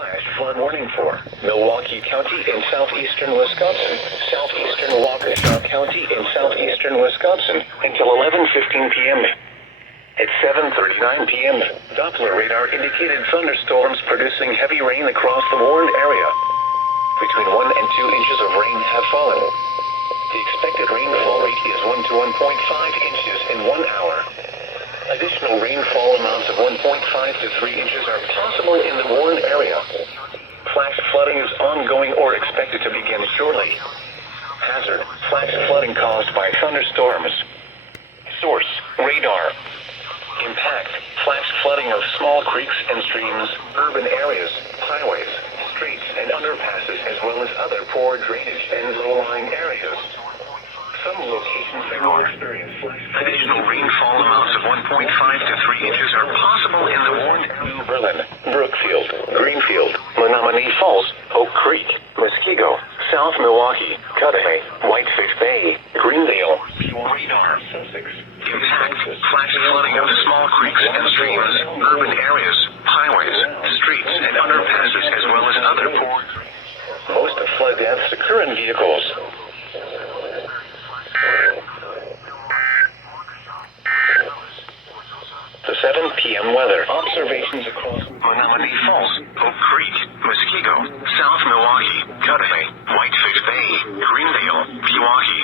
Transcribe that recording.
Flash flood warning for Milwaukee County in southeastern Wisconsin, southeastern Waukesha County in southeastern Wisconsin until 11:15 p.m. At 7:39 p.m., Doppler radar indicated thunderstorms producing heavy rain across the warned area. Between 1 and 2 inches of rain have fallen. The expected rainfall rate is 1 to 1.5 inches in 1 hour. Additional rainfall amounts of 1.5 to 3 inches are possible in the warned area. Flash flooding is ongoing or expected to begin shortly. Hazard: flash flooding caused by thunderstorms. Source: radar. Impact: flash flooding of small creeks and streams, urban areas, highways, streets, and underpasses, as well as other poor drainage and low-lying areas. Some locations will experience additional rainfall amounts of 1.5 to 3 inches are possible in the warned New Berlin, Brookfield, Greenfield, Menominee Falls, Oak Creek, Muskego, South Milwaukee, Cudahy, Whitefish Bay, Greendale, radar, Sussex. Impact: flash flooding of small creeks and streams, urban areas, highways, streets, and underpasses, as well as other poor. Most of flood deaths occur in vehicles. The 7 p.m. weather. Observations across Menominee Falls, Oak Creek, Muskego, South Milwaukee, Cudahy, Whitefish Bay, Greendale, Pewaukee,